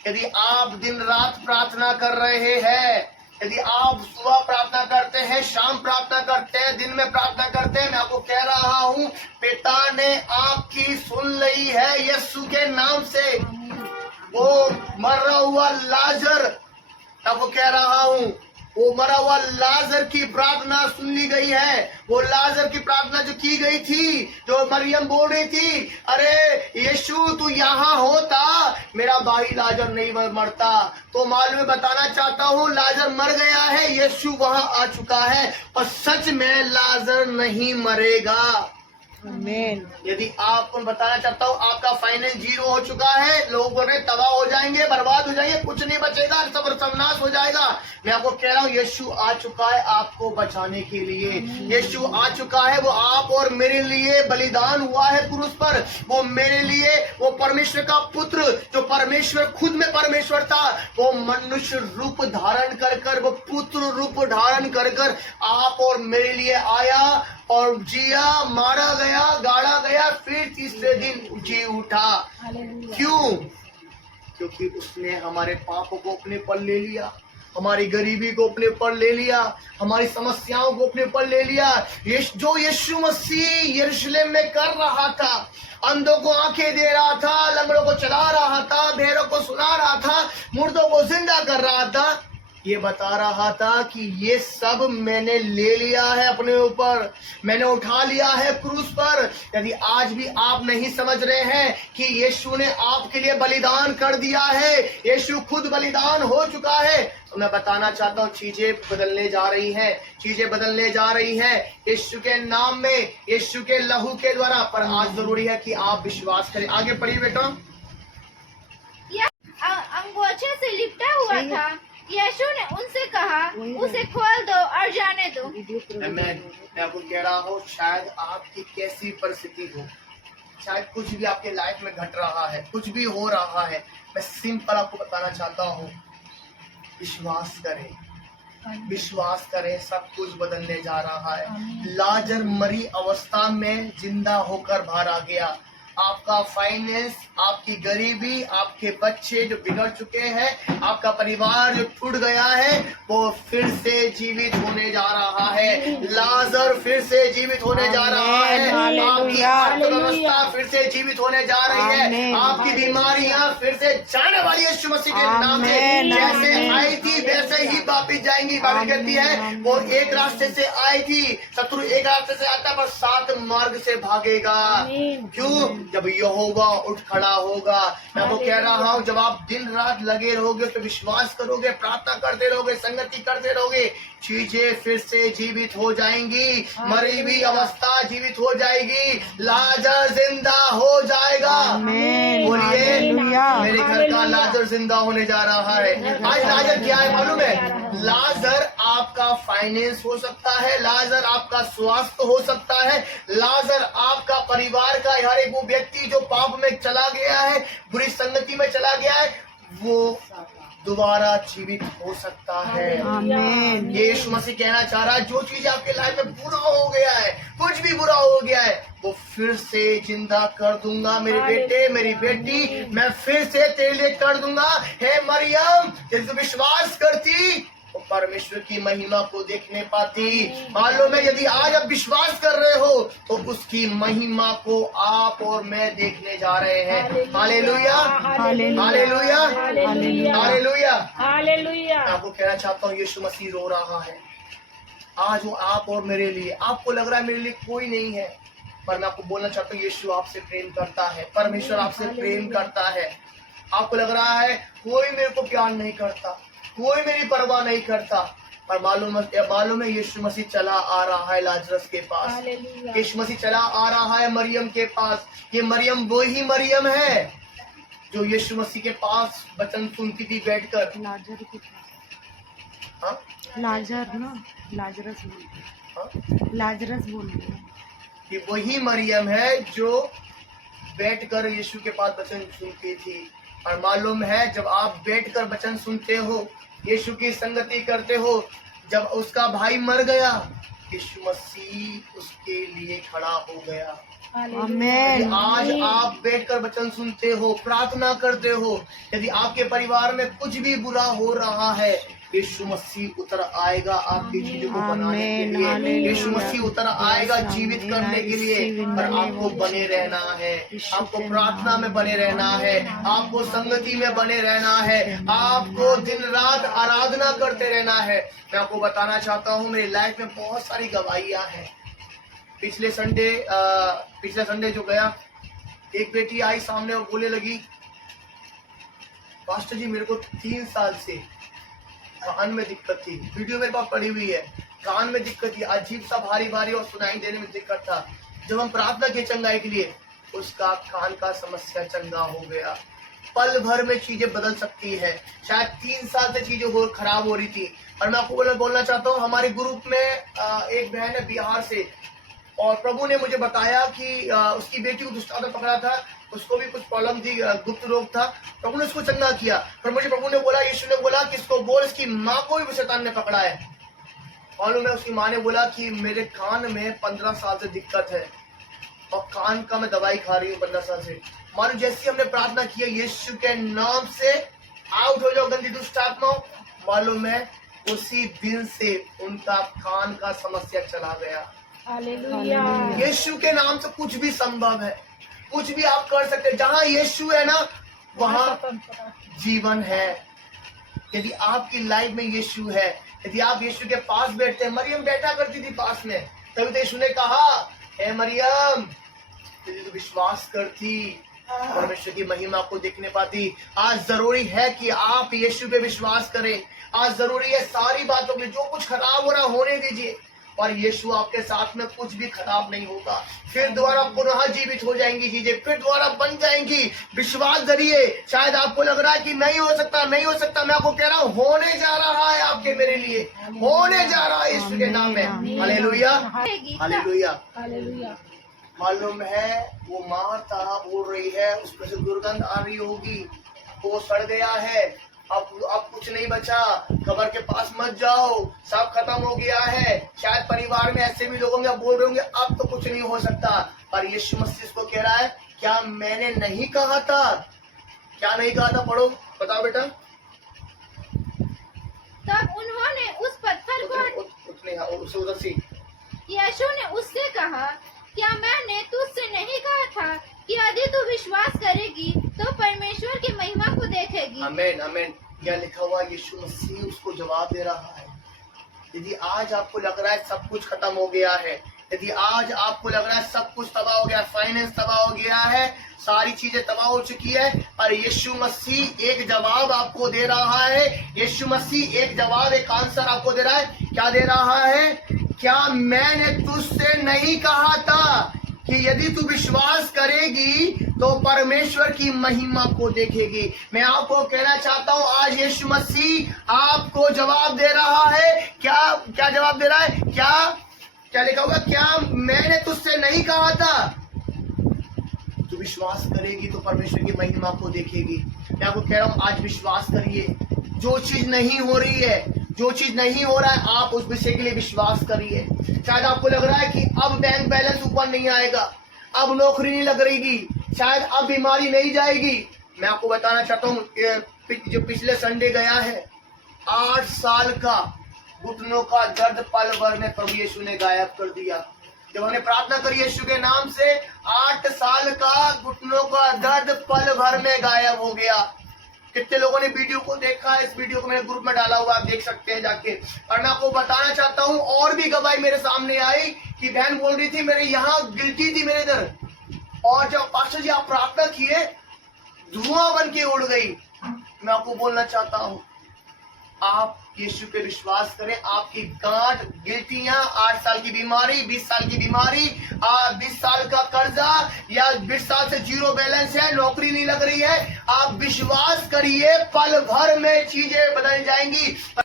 यदि आप दिन रात प्रार्थना कर रहे हैं, यदि आप सुबह प्रार्थना करते हैं, शाम प्रार्थना करते हैं, दिन में प्रार्थना करते हैं, मैं आपको कह रहा हूं पिता ने आपकी सुन ली है यीशु के नाम से। वो मरा हुआ लाजर, आपको कह रहा हूं, वो मरा हुआ लाजर की प्रार्थना सुन ली गई है। वो लाजर की प्रार्थना जो की गई थी, जो मरियम बोल रही थी, अरे यीशु तू यहाँ होता मेरा भाई लाजर नहीं मरता। तो मालूम बताना चाहता हूँ लाजर मर गया है, यीशु वहां आ चुका है और सच में लाजर नहीं मरेगा। आमीन। यदि आपको बताना चाहता हूँ आपका फाइनेंस जीरो हो चुका है, लोग बोल रहे तबाह हो जाएंगे, बर्बाद हो जाएंगे, कुछ नहीं बचेगा, सब सर्वनाश हो जाएगा, मैं आपको कह रहा हूँ यीशु आ चुका है आपको बचाने के लिए। यीशु आ चुका है, वो आप और मेरे लिए बलिदान हुआ है क्रूस पर। वो मेरे लिए, वो परमेश्वर का पुत्र, जो परमेश्वर खुद में परमेश्वर था, वो मनुष्य रूप धारण कर वो पुत्र रूप धारण कर आप और मेरे लिए आया और जिया, मारा गया, गाड़ा गया, फिर तीसरे दिन जी उठा। क्यों? क्योंकि उसने हमारे पापों को अपने पर ले लिया, हमारी गरीबी को अपने पर ले लिया, हमारी समस्याओं को अपने पर ले लिया। जो यीशु मसीह यरूशलेम में कर रहा था, अंधों को आंखें दे रहा था, लंगड़ों को चला रहा था, बहरों को सुना रहा था, मुर्दों को जिंदा कर रहा था, ये बता रहा था कि ये सब मैंने ले लिया है अपने ऊपर, मैंने उठा लिया है क्रूस पर। यदि आज भी आप नहीं समझ रहे हैं कि यीशु ने आपके लिए बलिदान कर दिया है, यीशु खुद बलिदान हो चुका है, तो मैं बताना चाहता हूँ चीजें बदलने जा रही हैं, चीजें बदलने जा रही हैं यीशु के नाम में, यीशु के लहू के द्वारा। पर आज जरूरी है कि आप विश्वास करें। आगे पढ़िए बेटा। अंगोछे से लिपटा हुआ था, यीशु ने उनसे कहा उसे खोल दो और जाने दो। मैं आपको कह रहा हूँ शायद आपकी कैसी परिस्थिति हो, शायद कुछ भी आपके लाइफ में घट रहा है, कुछ भी हो रहा है, मैं सिंपल आपको बताना चाहता हूँ विश्वास करें, विश्वास करें, सब कुछ बदलने जा रहा है। लाजर मरी अवस्था में जिंदा होकर बाहर आ गया। आपका फाइनेंस, आपकी गरीबी, आपके बच्चे जो बिगड़ चुके हैं, आपका परिवार जो टूट गया है, वो फिर से जीवित होने जा रहा है। लाजर फिर से जीवित होने जा रहा है, आपकी अर्थव्यवस्था फिर से जीवित होने जा रही है, आपकी बीमारियां फिर से जाने वाली है यीशु मसीह के नाम से। जैसे आई थी वैसे ही वापिस जाएंगी। बाइबल कहती है वो एक रास्ते से आई थी, शत्रु एक रास्ते से आता पर 7 मार्ग से भागेगा। क्यों? जब यहोवा उठ खड़ा होगा। मैं वो कह रहा हूँ जब आप दिन रात लगे रहोगे, तो विश्वास करोगे, प्रार्थना करते रहोगे, संगति करते रहोगे, चीजें फिर से जीवित हो जाएंगी, मरी हुई अवस्था जीवित हो जाएगी, लाजर जिंदा हो जाएगा। बोलिए मेरे घर का लाजर जिंदा होने जा रहा है। आज लाजर क्या है मालूम है? लाजर आपका फाइनेंस हो सकता है, लाजर आपका स्वास्थ्य हो सकता है, लाजर आपका परिवार का हर एक वो व्यक्ति जो पाप में चला गया है, बुरी संगति में चला गया है, वो दोबारा जीवित हो सकता है। आमीन। यीशु मसीह कहना चाह रहा है जो चीज आपके लाइफ में बुरा हो गया है, कुछ भी बुरा हो गया है, वो फिर से जिंदा कर दूंगा। मेरे बेटे, मेरी बेटी, मैं फिर से तेरे लिए कर दूंगा। हे मरियम, यदि विश्वास करती तो परमेश्वर की महिमा को देखने पाती। मालूम है यदि आज आप विश्वास कर रहे हो तो उसकी महिमा को आप और मैं देखने जा रहे हैं। Hallelujah, hallelujah, hallelujah, hallelujah. आपको कहना चाहता हूँ यीशु मसीह रो रहा है आज, वो आप और मेरे लिए। आपको लग रहा है मेरे लिए कोई नहीं है, पर मैं आपको बोलना चाहता हूँ यीशु आपसे प्रेम करता है, परमेश्वर आपसे प्रेम करता है। आपको लग रहा है कोई मेरे को प्यार नहीं करता, कोई मेरी परवाह नहीं करता, पर मालूम है यीशु मसीह चला आ रहा है लाजरस के पास, यीशु मसीह चला आ रहा है मरियम के पास। ये मरियम वही मरियम है जो यीशु मसीह के पास वचन सुनती थी बैठकर। लाजर के हाँ? लाजर ना, लाजरस बोल, लाजरस बोल। ये वही मरियम है जो बैठकर यीशु के पास वचन सुनती थी। और मालूम है जब आप बैठकर वचन सुनते हो, यीशु की संगति करते हो, जब उसका भाई मर गया, यीशु मसीह उसके लिए खड़ा हो गया। आमेन। यदि आज आप बैठकर वचन सुनते हो, प्रार्थना करते हो, यदि आपके परिवार में कुछ भी बुरा हो रहा है, यीशु मसीह उतर आएगा आपकी चीजों को बनाने के आमेन, लिए। हालेलुया। यीशु मसीह उतर आएगा Yes, जीवित Amen. करने के लिए। I receive in the पर name आपको of बने Jesus. रहना है, यीशु आपको के प्रार्थना नाम में बने रहना है, आपको संगति में बने रहना है, आपको दिन रात आराधना करते रहना है। मैं आपको बताना चाहता हूँ, मेरी लाइफ में बहुत सारी गवाहियां हैं। पिछले संडे जो गया, एक बेटी आई सामने और बोलने लगी, पास्टर जी मेरे को 3 साल से कान में दिक्कत थी। वीडियो मेरे पास पड़ी हुई है। कान में दिक्कत थी, अजीब सा भारी भारी और सुनाई देने में दिक्कत था। जब हम प्रार्थना की चंगाई के लिए, उसका कान का समस्या चंगा हो गया। पल भर में चीजें बदल सकती है। शायद 3 साल से चीजें खराब हो रही थी। और मैं आपको बोलना चाहता हूँ, हमारे ग्रुप में एक बहन है बिहार से, और प्रभु ने मुझे बताया कि उसकी बेटी को दुष्ट आत्मा पकड़ा था, उसको भी कुछ प्रॉब्लम थी, गुप्त रोग था। प्रभु ने उसको चंगा किया। पर मुझे प्रभु ने बोला, यीशु ने बोला कि इसको बोल, इसकी माँ को भी शैतान ने पकड़ा है। मालूम है, उसकी माँ ने बोला कि मेरे कान में 15 साल से दिक्कत है और कान का मैं दवाई खा रही हूँ 15 साल से। मालूम जैसे हमने प्रार्थना किया, यीशु के नाम से आउट हो जाओ गंदी दुष्ट आत्मा, मालूम है उसी दिन से उनका कान का समस्या चला गया। हालेलुया। यीशु के नाम से कुछ भी संभव है, कुछ भी आप कर सकते हैं। जहां यीशु है ना, वहां जीवन है। यदि आपकी लाइफ में यीशु है, यदि आप यीशु के पास बैठते हैं, मरियम बैठा करती थी पास में, तभी तो यीशु ने कहा, हे मरियम यदि तू विश्वास करती परमेश्वर की महिमा को देखने पाती। आज जरूरी है कि आप यीशु पे विश्वास करें। आज जरूरी है, सारी बातों के लिए जो कुछ खराब हो रहा होने दीजिए, और यीशु आपके साथ में कुछ भी खराब नहीं होगा। फिर दोबारा पुनः जीवित हो जाएंगी चीजें, फिर दोबारा बन जाएंगी विश्वास जरिए। शायद आपको लग रहा है कि नहीं हो सकता, नहीं हो सकता, मैं आपको कह रहा हूँ होने जा रहा है, आपके मेरे लिए होने जा रहा है यीशु के नाम में। Hallelujah, hallelujah. मालूम है वो मार्था बोल रही है, उसमें से दुर्गंध आ रही होगी, वो सड़ गया है, अब कुछ नहीं बचा, खबर के पास मत जाओ, सब खत्म हो गया है। शायद परिवार में ऐसे भी लोग होंगे, बोल रहे होंगे अब तो कुछ नहीं हो सकता। पर यीशु मसीह को कह रहा है, क्या मैंने नहीं कहा था? क्या नहीं कहा था? पढ़ो, बताओ बेटा। तब उन्होंने उस पत्थर को उधर से यीशु ने उससे कहा, क्या मैंने तुझसे नहीं कहा था कि यदि तू विश्वास करेगी तो परमेश्वर की महिमा को देखेगी। आमीन, आमीन। क्या लिखा हुआ, यीशु मसीह उसको जवाब दे रहा है। यदि आज आपको लग रहा है सब कुछ खत्म हो गया है, यदि आज आपको लग रहा है सब कुछ तबाह हो गया, फाइनेंस तबाह हो गया है, सारी चीजें तबाह हो चुकी है, और यीशु मसीह एक जवाब आपको दे रहा है। यीशु मसीह एक जवाब, एक आंसर आपको दे रहा है। क्या दे रहा है? क्या मैंने तुझसे नहीं कहा था कि यदि तू विश्वास करेगी तो परमेश्वर की महिमा को देखेगी? मैं आपको कहना चाहता हूँ, आज यीशु मसीह आपको जवाब दे रहा है। क्या जवाब दे रहा है? क्या लिखा होगा? क्या मैंने तुझसे नहीं कहा था? तू विश्वास करेगी तो परमेश्वर की महिमा को देखेगी। मैं आपको कह रहा हूँ, आज विश्वास करिए। जो चीज नहीं हो रही है, जो चीज नहीं हो रहा है, आप उस विषय के लिए विश्वास करिए। शायद आपको लग रहा है कि अब बैंक बैलेंस ऊपर नहीं आएगा, अब नौकरी नहीं लग रही, शायद अब बीमारी नहीं जाएगी। मैं आपको बताना चाहता हूँ, जो पिछले संडे गया है, 8 साल का घुटनों का दर्द पल भर में प्रभु यीशु ने गायब कर दिया। जब हमने प्रार्थना करी यीशु के नाम से, 8 साल का घुटनों का दर्द पल भर में गायब हो गया। कितने लोगों ने वीडियो को देखा? इस वीडियो को मैंने ग्रुप में डाला हुआ, आप देख सकते हैं जाके। और मैं आपको बताना चाहता हूँ, और भी गवाही मेरे सामने आई कि बहन बोल रही थी मेरे यहाँ गिल्टी थी मेरे इधर, और जब पास्टर जी आप प्रार्थना किए, धुआं बन के उड़ गई। मैं आपको बोलना चाहता हूँ, आप यीशु पे विश्वास करें। आपकी गांठ, गिल्टियां, 8 साल की बीमारी, 20 साल की बीमारी, 20 साल का कर्जा, या 20 साल से जीरो बैलेंस है, नौकरी नहीं लग रही है, आप विश्वास करिए, पल भर में चीजें बदल जाएंगी।